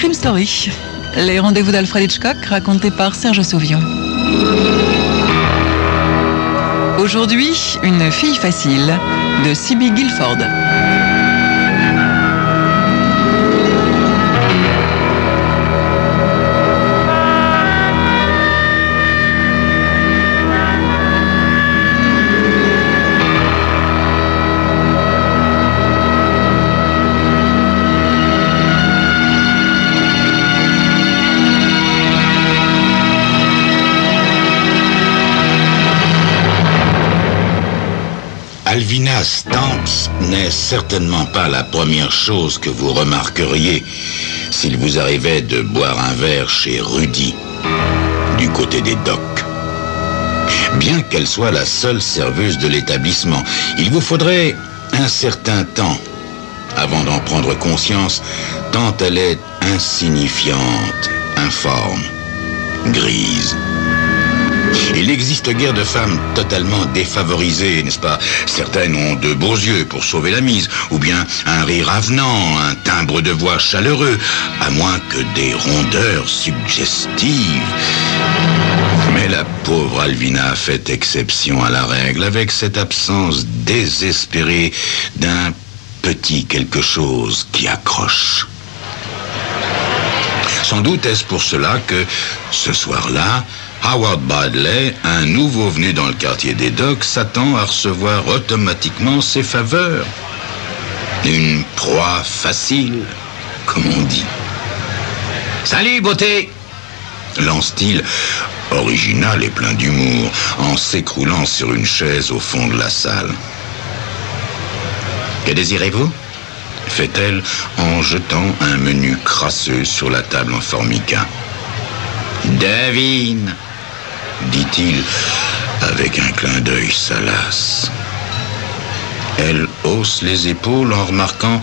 Crime Story, les rendez-vous d'Alfred Hitchcock racontés par Serge Sauvion. Aujourd'hui, Une fille facile de C.B. Guilford. Alvina Stamps n'est certainement pas la première chose que vous remarqueriez s'il vous arrivait de boire un verre chez Rudy, du côté des docks. Bien qu'elle soit la seule serveuse de l'établissement, il vous faudrait un certain temps avant d'en prendre conscience, tant elle est insignifiante, informe, grise. Il n'existe guère de femmes totalement défavorisées, n'est-ce pas? Certaines ont de beaux yeux pour sauver la mise, ou bien un rire avenant, un timbre de voix chaleureux, à moins que des rondeurs suggestives. Mais la pauvre Alvina fait exception à la règle, avec cette absence désespérée d'un petit quelque chose qui accroche. Sans doute est-ce pour cela que, ce soir-là, Howard Bradley, un nouveau venu dans le quartier des docks, s'attend à recevoir automatiquement ses faveurs. Une proie facile, comme on dit. « Salut, beauté !» lance-t-il, original et plein d'humour, en s'écroulant sur une chaise au fond de la salle. « Que désirez-vous » fait-elle en jetant un menu crasseux sur la table en formica. « Devine !» dit-il avec un clin d'œil salace. Elle hausse les épaules en remarquant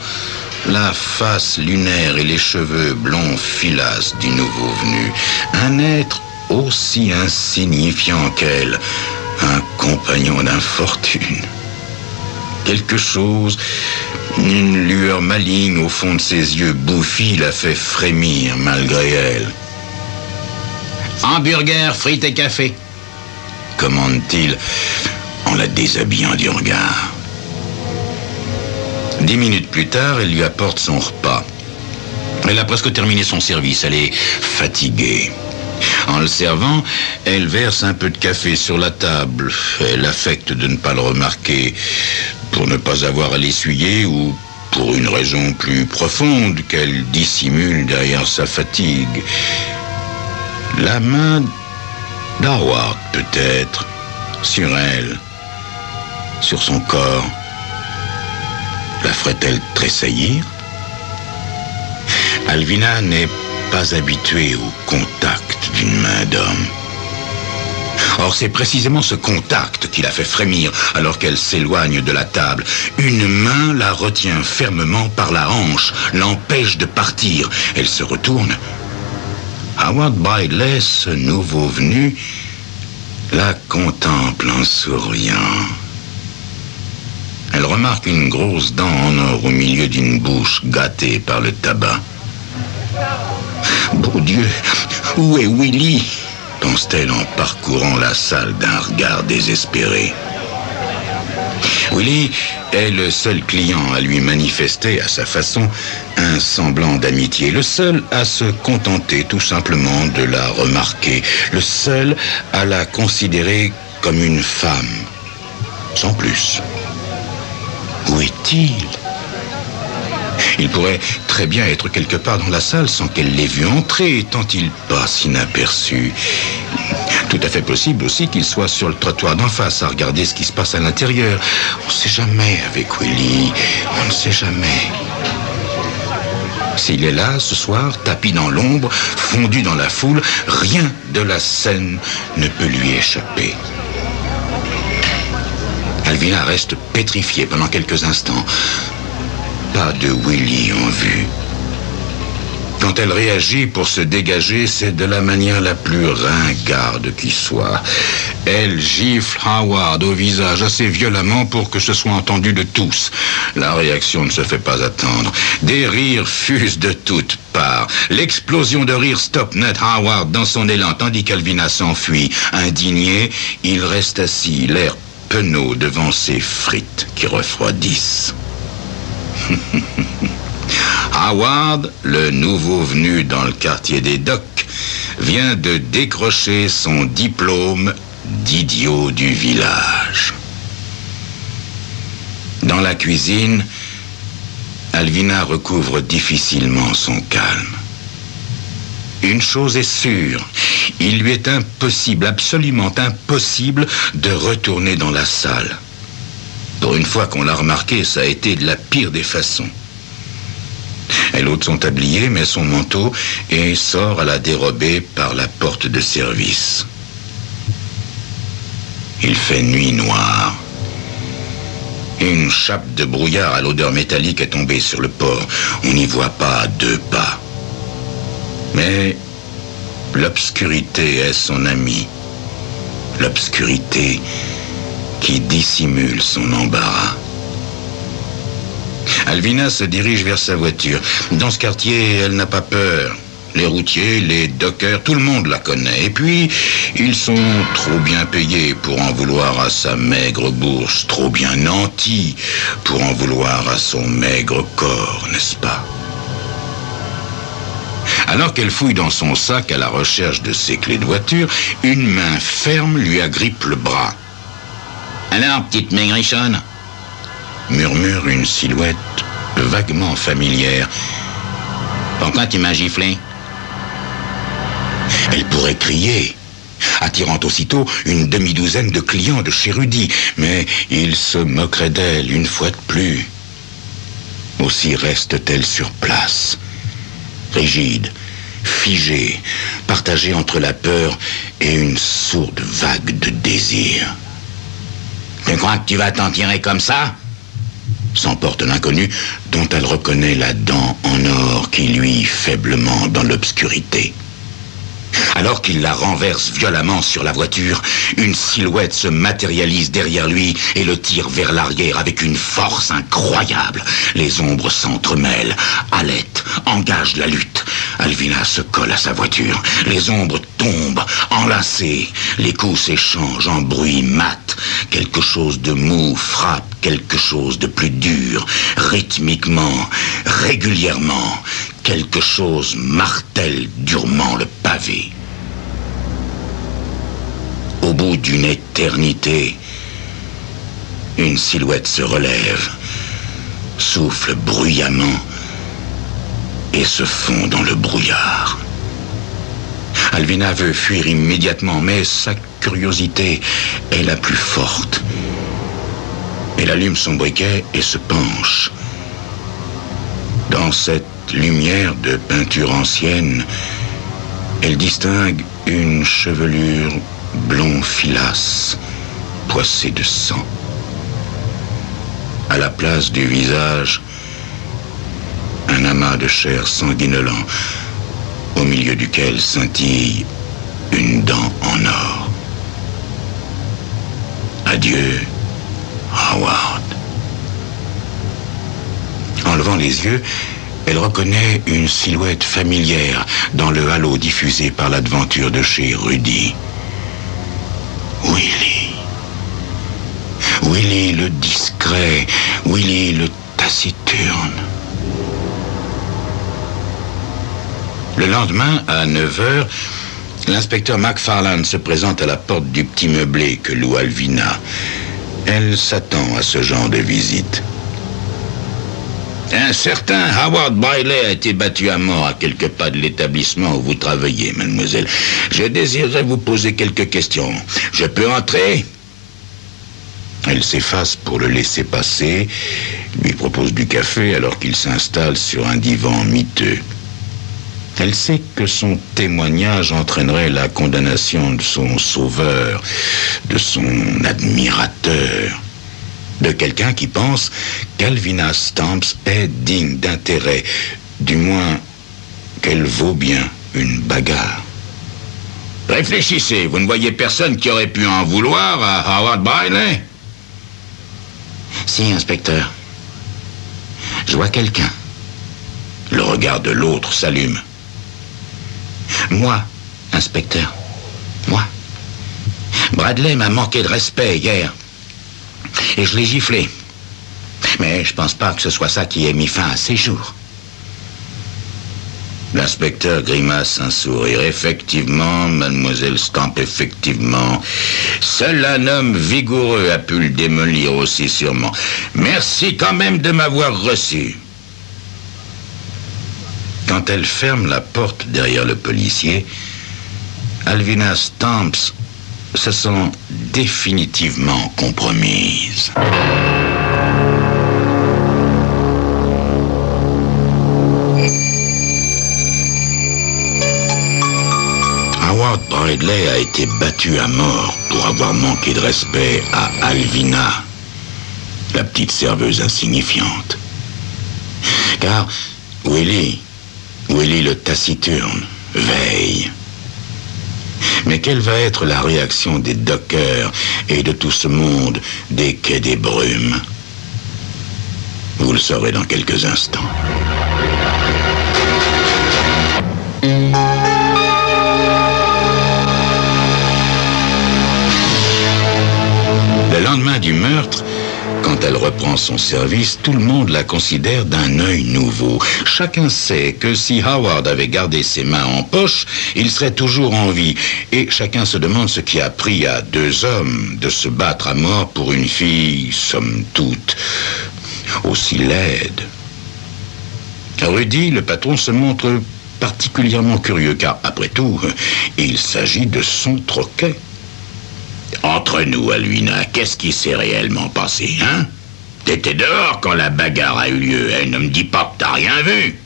la face lunaire et les cheveux blonds filasses du nouveau venu. Un être aussi insignifiant qu'elle, un compagnon d'infortune. Quelque chose, une lueur maligne au fond de ses yeux bouffis la fait frémir malgré elle. Hamburger, frites et café, commande-t-il en la déshabillant du regard. 10 minutes plus tard, elle lui apporte son repas. Elle a presque terminé son service, elle est fatiguée. En le servant, elle verse un peu de café sur la table. Elle affecte de ne pas le remarquer, pour ne pas avoir à l'essuyer ou pour une raison plus profonde qu'elle dissimule derrière sa fatigue. La main d'Howard, peut-être, sur elle, sur son corps, la ferait-elle tressaillir? Alvina n'est pas habituée au contact d'une main d'homme. Or, c'est précisément ce contact qui la fait frémir alors qu'elle s'éloigne de la table. Une main la retient fermement par la hanche, l'empêche de partir. Elle se retourne. Howard Bradley, ce nouveau venu, la contemple en souriant. Elle remarque une grosse dent en or au milieu d'une bouche gâtée par le tabac. « Bon Dieu, où est Willie ?» pense-t-elle en parcourant la salle d'un regard désespéré. Willie est le seul client à lui manifester, à sa façon, un semblant d'amitié. Le seul à se contenter tout simplement de la remarquer. Le seul à la considérer comme une femme. Sans plus. Où est-il ? Il pourrait très bien être quelque part dans la salle sans qu'elle l'ait vu entrer, tant il passe inaperçu. Tout à fait possible aussi qu'il soit sur le trottoir d'en face à regarder ce qui se passe à l'intérieur. On ne sait jamais avec Willie, on ne sait jamais. S'il est là ce soir, tapis dans l'ombre, fondu dans la foule, rien de la scène ne peut lui échapper. Alvina reste pétrifiée pendant quelques instants. Pas de Willie en vue. Quand elle réagit pour se dégager, c'est de la manière la plus ringarde qui soit. Elle gifle Howard au visage assez violemment pour que ce soit entendu de tous. La réaction ne se fait pas attendre. Des rires fusent de toutes parts. L'explosion de rire stoppe net Howard dans son élan, tandis qu'Alvina s'enfuit. Indigné, il reste assis, l'air penaud devant ses frites qui refroidissent. Howard, le nouveau venu dans le quartier des docks, vient de décrocher son diplôme d'idiot du village. Dans la cuisine, Alvina recouvre difficilement son calme. Une chose est sûre, il lui est impossible, absolument impossible, de retourner dans la salle. Pour une fois qu'on l'a remarqué, ça a été de la pire des façons. Elle ôte son tablier, met son manteau et sort à la dérobée par la porte de service. Il fait nuit noire. Une chape de brouillard à l'odeur métallique est tombée sur le port. On n'y voit pas à 2 pas. Mais l'obscurité est son amie. L'obscurité qui dissimule son embarras. Alvina se dirige vers sa voiture. Dans ce quartier, elle n'a pas peur. Les routiers, les dockers, tout le monde la connaît. Et puis, ils sont trop bien payés pour en vouloir à sa maigre bourse, trop bien nantis pour en vouloir à son maigre corps, n'est-ce pas? Alors qu'elle fouille dans son sac à la recherche de ses clés de voiture, une main ferme lui agrippe le bras. « Alors, petite maigrichonne ?» murmure une silhouette vaguement familière. « Pourquoi tu m'as giflé ?» Elle pourrait crier, attirant aussitôt une demi-douzaine de clients de chez Rudy, mais il se moquerait d'elle une fois de plus. Aussi reste-t-elle sur place, rigide, figée, partagée entre la peur et une sourde vague de désir. « Tu crois que tu vas t'en tirer comme ça ?» s'emporte l'inconnu, dont elle reconnaît la dent en or qui luit faiblement dans l'obscurité. Alors qu'il la renverse violemment sur la voiture, une silhouette se matérialise derrière lui et le tire vers l'arrière avec une force incroyable. Les ombres s'entremêlent, halètent, engagent la lutte. Alvina se colle à sa voiture. Les ombres tombent, enlacées. Les coups s'échangent en bruit mat. Quelque chose de mou frappe quelque chose de plus dur. Rythmiquement, régulièrement, quelque chose martèle durement le pavé. Au bout d'une éternité, une silhouette se relève, souffle bruyamment et se fond dans le brouillard. Alvina veut fuir immédiatement, mais sa curiosité est la plus forte. Elle allume son briquet et se penche. Dans cette lumière de peinture ancienne, elle distingue une chevelure blond filasse, poissée de sang. À la place du visage, un amas de chair sanguinolent, au milieu duquel scintille une dent en or. Adieu, Howard. En levant les yeux, elle reconnaît une silhouette familière dans le halo diffusé par la devanture de chez Rudy. Willie. Willie le discret, Willie le taciturne. Le lendemain, à 9h, l'inspecteur McFarland se présente à la porte du petit meublé que loue Alvina. Elle s'attend à ce genre de visite. Un certain Howard Bailey a été battu à mort à quelques pas de l'établissement où vous travaillez, mademoiselle. Je désirerais vous poser quelques questions. Je peux entrer ? Elle s'efface pour le laisser passer, lui propose du café alors qu'il s'installe sur un divan miteux. Elle sait que son témoignage entraînerait la condamnation de son sauveur, de son admirateur, de quelqu'un qui pense qu'Alvina Stamps est digne d'intérêt, du moins qu'elle vaut bien une bagarre. Réfléchissez, vous ne voyez personne qui aurait pu en vouloir à Howard Bradley? Si, inspecteur. Je vois quelqu'un. Le regard de l'autre s'allume. Moi, inspecteur. Moi. Bradley m'a manqué de respect hier. Et je l'ai giflé. Mais je pense pas que ce soit ça qui ait mis fin à ses jours. L'inspecteur grimace un sourire. Effectivement, mademoiselle Stamp, effectivement. Seul un homme vigoureux a pu le démolir aussi sûrement. Merci quand même de m'avoir reçu. Quand elle ferme la porte derrière le policier, Alvina Stamps se sent définitivement compromise. Howard Bradley a été battu à mort pour avoir manqué de respect à Alvina, la petite serveuse insignifiante. Car Willie le taciturne, veille. Mais quelle va être la réaction des dockers et de tout ce monde des quais des brumes? Vous le saurez dans quelques instants. Le lendemain du meurtre, quand elle reprend son service, tout le monde la considère d'un œil nouveau. Chacun sait que si Howard avait gardé ses mains en poche, il serait toujours en vie. Et chacun se demande ce qui a pris à deux hommes de se battre à mort pour une fille, somme toute, aussi laide. Rudy, le patron, se montre particulièrement curieux, car, après tout, il s'agit de son troquet. Entre nous, Alvina, qu'est-ce qui s'est réellement passé, hein? T'étais dehors quand la bagarre a eu lieu, hein? Ne me dis pas que t'as rien vu.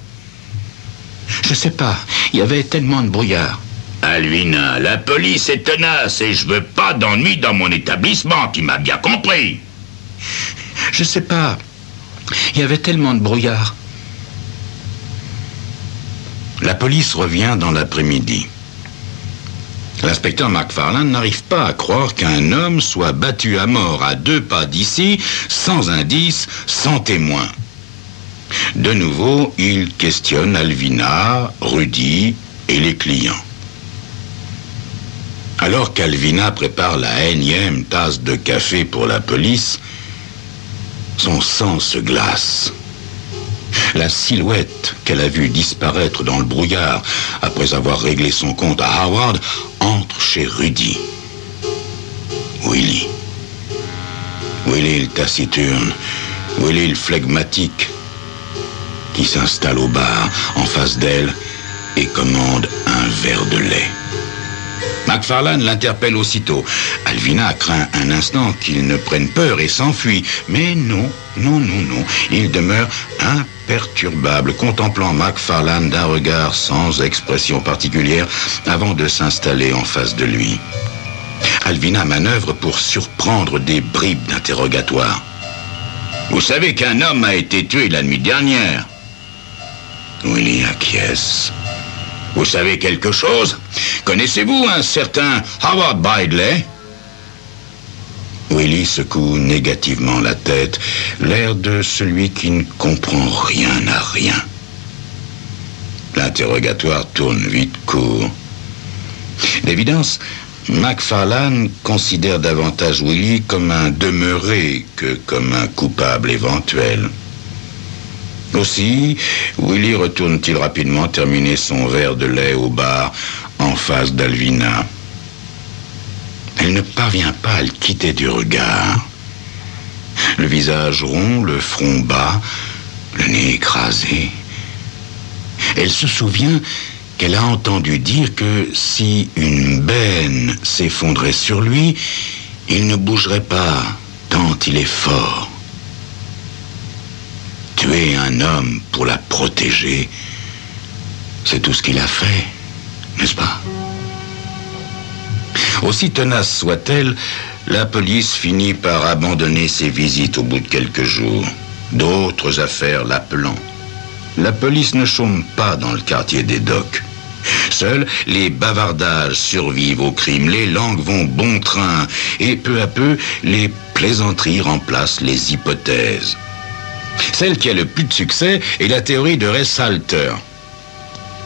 Je sais pas, il y avait tellement de brouillard. Alvina, la police est tenace et je veux pas d'ennui dans mon établissement, tu m'as bien compris. Je sais pas, il y avait tellement de brouillard. La police revient dans l'après-midi. L'inspecteur McFarlane n'arrive pas à croire qu'un homme soit battu à mort à 2 pas d'ici, sans indice, sans témoin. De nouveau, il questionne Alvina, Rudy et les clients. Alors qu'Alvina prépare la énième tasse de café pour la police, son sang se glace. La silhouette qu'elle a vue disparaître dans le brouillard après avoir réglé son compte à Howard entre chez Rudy. Willie le taciturne, Willie le flegmatique, qui s'installe au bar en face d'elle et commande un verre de lait. McFarlane l'interpelle aussitôt. Alvina craint un instant qu'il ne prenne peur et s'enfuit. Mais non. Il demeure imperturbable, contemplant McFarlane d'un regard sans expression particulière avant de s'installer en face de lui. Alvina manœuvre pour surprendre des bribes d'interrogatoire. Vous savez qu'un homme a été tué la nuit dernière? Willie acquiesce. Vous savez quelque chose? Connaissez-vous un certain Howard Bradley? Willie secoue négativement la tête, l'air de celui qui ne comprend rien à rien. L'interrogatoire tourne vite court. D'évidence, McFarlane considère davantage Willie comme un demeuré que comme un coupable éventuel. Aussi, Willie retourne-t-il rapidement terminer son verre de lait au bar en face d'Alvina. Elle ne parvient pas à le quitter du regard. Le visage rond, le front bas, le nez écrasé. Elle se souvient qu'elle a entendu dire que si une benne s'effondrait sur lui, il ne bougerait pas tant il est fort. Tuer un homme pour la protéger, c'est tout ce qu'il a fait, n'est-ce pas? Aussi tenace soit-elle, la police finit par abandonner ses visites au bout de quelques jours, d'autres affaires l'appelant. La police ne chôme pas dans le quartier des docks. Seuls les bavardages survivent au crime, les langues vont bon train et peu à peu, les plaisanteries remplacent les hypothèses. Celle qui a le plus de succès est la théorie de Ray Salter.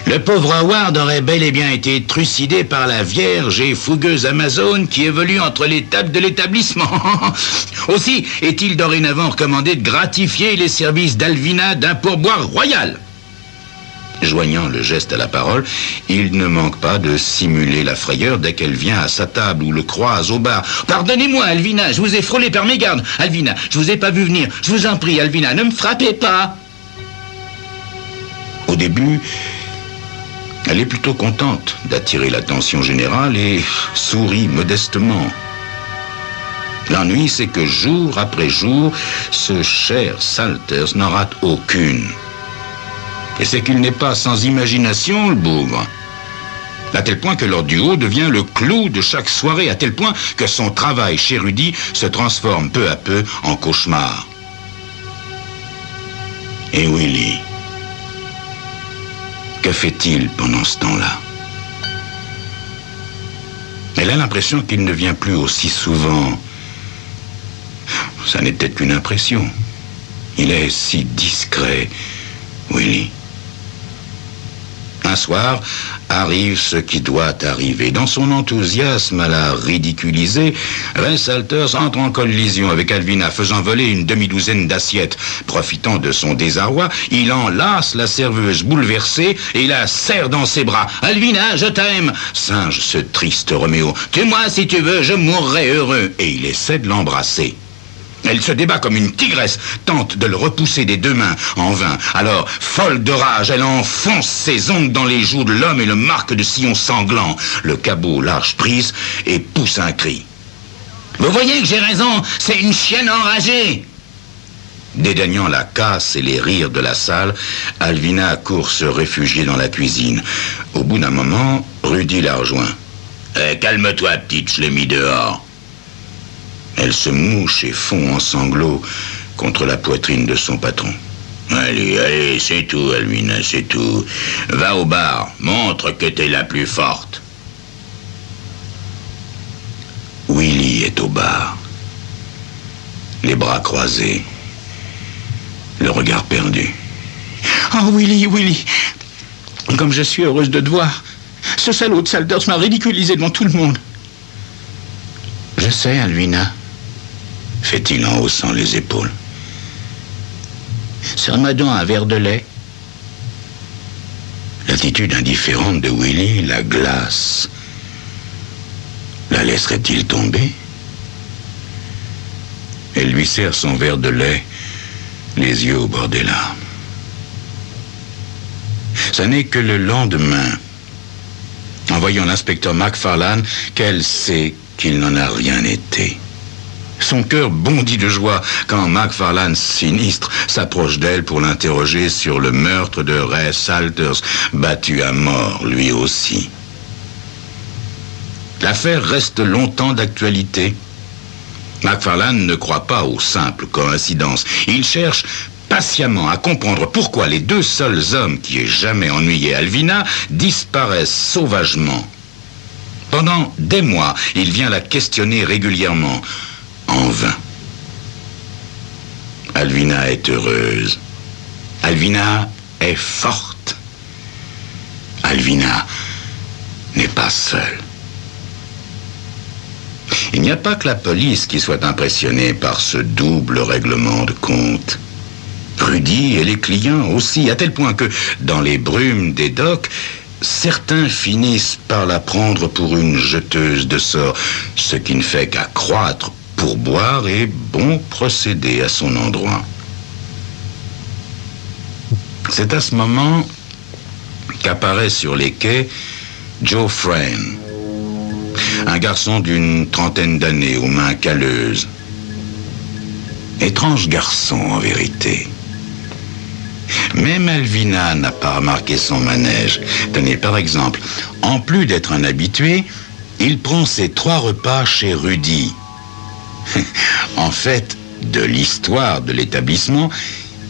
Le pauvre Howard aurait bel et bien été trucidé par la vierge et fougueuse Amazone qui évolue entre les tables de l'établissement. Aussi est-il dorénavant recommandé de gratifier les services d'Alvina d'un pourboire royal. Joignant le geste à la parole, il ne manque pas de simuler la frayeur dès qu'elle vient à sa table ou le croise au bar. « Pardonnez-moi, Alvina, je vous ai frôlé par mégarde. Alvina, je vous ai pas vu venir. Je vous en prie, Alvina, ne me frappez pas. » Au début, elle est plutôt contente d'attirer l'attention générale et sourit modestement. L'ennui, c'est que jour après jour, ce cher Salters n'en rate aucune. Et c'est qu'il n'est pas sans imagination, le bougre. À tel point que leur duo devient le clou de chaque soirée, à tel point que son travail chez Rudy se transforme peu à peu en cauchemar. Et Willie, que fait-il pendant ce temps-là? Elle a l'impression qu'il ne vient plus aussi souvent. Ça n'était qu'une impression. Il est si discret, Willie. Un soir, arrive ce qui doit arriver. Dans son enthousiasme à la ridiculiser, Ray Salters entre en collision avec Alvina, faisant voler une demi-douzaine d'assiettes. Profitant de son désarroi, il enlace la serveuse bouleversée et la serre dans ses bras. « Alvina, je t'aime !» singe ce triste Roméo. « Tue-moi si tu veux, je mourrai heureux !» Et il essaie de l'embrasser. Elle se débat comme une tigresse, tente de le repousser des deux mains, en vain. Alors, folle de rage, elle enfonce ses ongles dans les joues de l'homme et le marque de sillon sanglant. Le cabot lâche prise et pousse un cri. « Vous voyez que j'ai raison, c'est une chienne enragée !» Dédaignant la casse et les rires de la salle, Alvina court se réfugier dans la cuisine. Au bout d'un moment, Rudy la rejoint. « Calme-toi, petite, je l'ai mis dehors. » Elle se mouche et fond en sanglots contre la poitrine de son patron. « Allez, allez, c'est tout, Alvina, c'est tout. Va au bar, montre que t'es la plus forte. » Willie est au bar, les bras croisés, le regard perdu. « Oh, Willie, Willie, comme je suis heureuse de te voir. Ce salaud de Salters m'a ridiculisé devant tout le monde. » « Je sais, Alvina, » fait-il en haussant les épaules. « Serre-moi donc un verre de lait. » L'attitude indifférente de Willie la glace. La laisserait-il tomber? Elle lui sert son verre de lait, les yeux au bord des larmes. Ce n'est que le lendemain, en voyant l'inspecteur McFarlane, qu'elle sait qu'il n'en a rien été. Son cœur bondit de joie quand McFarlane, sinistre, s'approche d'elle pour l'interroger sur le meurtre de Ray Salters, battu à mort, lui aussi. L'affaire reste longtemps d'actualité. McFarlane ne croit pas aux simples coïncidences. Il cherche patiemment à comprendre pourquoi les deux seuls hommes qui aient jamais ennuyé Alvina disparaissent sauvagement. Pendant des mois, il vient la questionner régulièrement, en vain. Alvina est heureuse. Alvina est forte. Alvina n'est pas seule. Il n'y a pas que la police qui soit impressionnée par ce double règlement de compte. Rudy et les clients aussi, à tel point que, dans les brumes des docks, certains finissent par la prendre pour une jeteuse de sorts, ce qui ne fait qu'accroître pourboire et bon procédé à son endroit. C'est à ce moment qu'apparaît sur les quais Joe Frayne, un garçon d'une trentaine d'années aux mains calleuses. Étrange garçon en vérité. Même Alvina n'a pas remarqué son manège. Tenez, par exemple, en plus d'être un habitué, il prend ses 3 repas chez Rudy. En fait, de l'histoire de l'établissement,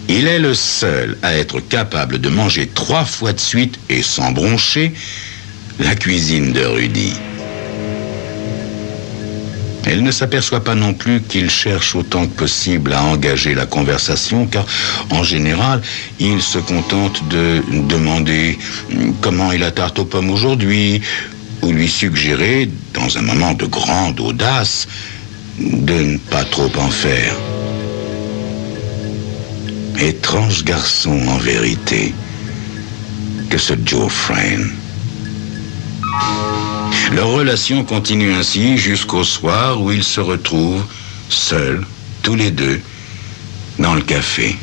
Il est le seul à être capable de manger 3 fois de suite et sans broncher la cuisine de Rudy. Elle ne s'aperçoit pas non plus qu'il cherche autant que possible à engager la conversation, car en général, il se contente de demander comment est la tarte aux pommes aujourd'hui, ou lui suggérer, dans un moment de grande audace, de ne pas trop en faire. Étrange garçon, en vérité, que ce Joe Frayne. Leur relation continue ainsi jusqu'au soir où ils se retrouvent, seuls, tous les deux, dans le café.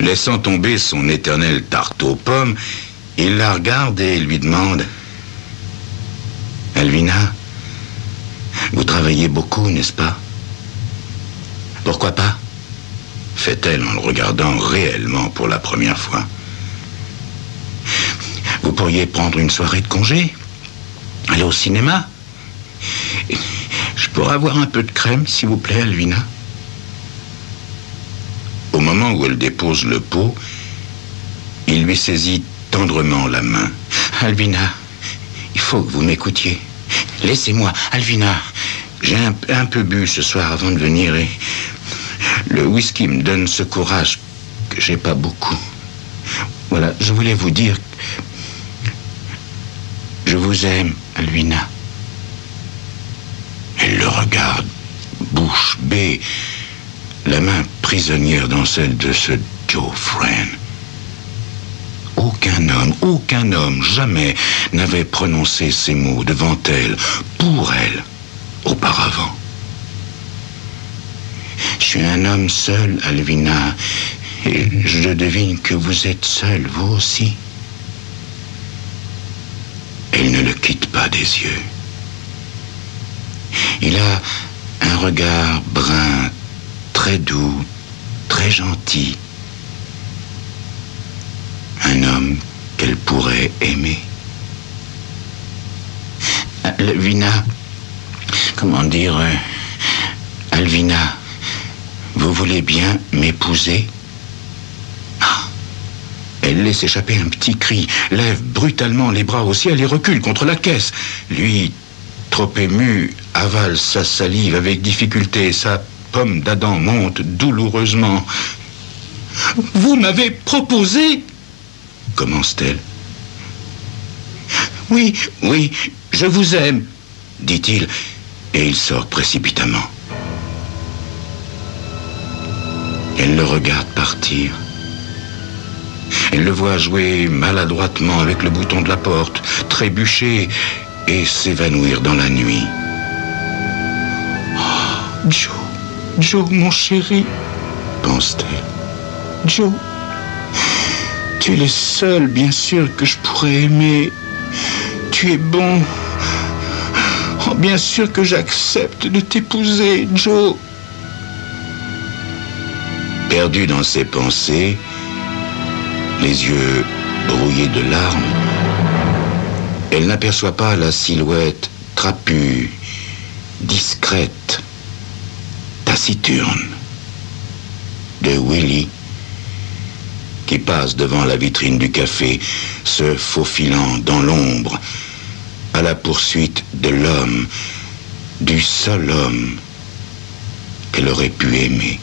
Laissant tomber son éternelle tarte aux pommes, il la regarde et lui demande « Alvina, vous travaillez beaucoup, n'est-ce pas? Pourquoi pas ?» fait-elle en le regardant réellement pour la première fois. Vous pourriez prendre une soirée de congé, aller au cinéma. Je pourrais avoir un peu de crème, s'il vous plaît, Alvina. Au moment où elle dépose le pot, il lui saisit tendrement la main. Alvina, il faut que vous m'écoutiez. Laissez-moi, Alvina. J'ai un peu bu ce soir avant de venir et le whisky me donne ce courage que j'ai pas beaucoup. Voilà, je voulais vous dire que je vous aime, Alvina. Elle le regarde, bouche bée, la main prisonnière dans celle de ce Joe Frayne. Aucun homme, jamais n'avait prononcé ces mots devant elle, pour elle, auparavant. Je suis un homme seul, Alvina, et je devine que vous êtes seule, vous aussi. Elle ne le quitte pas des yeux. Il a un regard brun, très doux, très gentil. Un homme qu'elle pourrait aimer. Alvina, comment dire, Alvina, vous voulez bien m'épouser? Elle laisse échapper un petit cri, lève brutalement les bras au ciel et recule contre la caisse. Lui, trop ému, avale sa salive avec difficulté. Sa pomme d'Adam monte douloureusement. « Vous m'avez proposé ?» commence-t-elle. « Oui, je vous aime, » dit-il, et il sort précipitamment. Elle le regarde partir. Elle le voit jouer maladroitement avec le bouton de la porte, trébucher et s'évanouir dans la nuit. Oh, Joe, mon chéri, pense-t-elle. Joe, tu es le seul, bien sûr, que je pourrais aimer. Tu es bon. Oh, bien sûr que j'accepte de t'épouser, Joe. Perdu dans ses pensées, les yeux brouillés de larmes, elle n'aperçoit pas la silhouette trapue, discrète, taciturne de Willie qui passe devant la vitrine du café, se faufilant dans l'ombre à la poursuite de l'homme, du seul homme qu'elle aurait pu aimer.